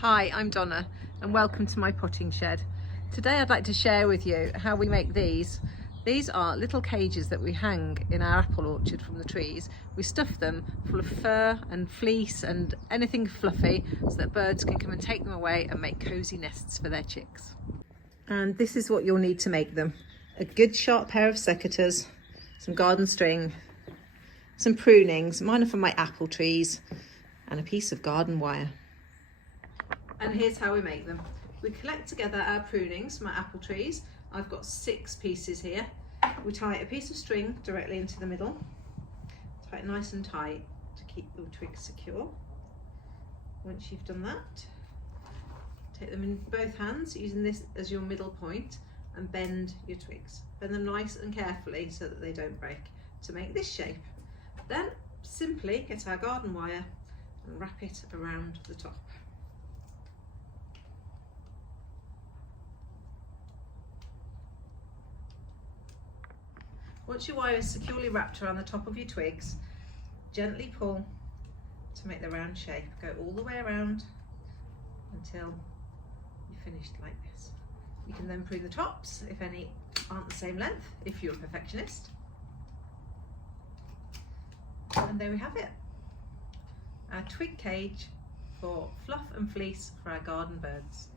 Hi, I'm Donna and welcome to my potting shed. Today I'd like to share with you how we make these. These are little cages that we hang in our apple orchard from the trees. We stuff them full of fur and fleece and anything fluffy so that birds can come and take them away and make cosy nests for their chicks. And this is what you'll need to make them. A good sharp pair of secateurs, some garden string, some prunings, mine are from my apple trees, and a piece of garden wire. And here's how we make them. We collect together our prunings from our apple trees. I've got 6 pieces here. We tie a piece of string directly into the middle. Tie it nice and tight to keep the twigs secure. Once you've done that, take them in both hands using this as your middle point and bend your twigs. Bend them nice and carefully so that they don't break to make this shape. Then simply get our garden wire and wrap it around the top. Once your wire is securely wrapped around the top of your twigs, gently pull to make the round shape. Go all the way around until you're finished like this. You can then prune the tops if any aren't the same length, if you're a perfectionist. And there we have it. Our twig cage for fluff and fleece for our garden birds.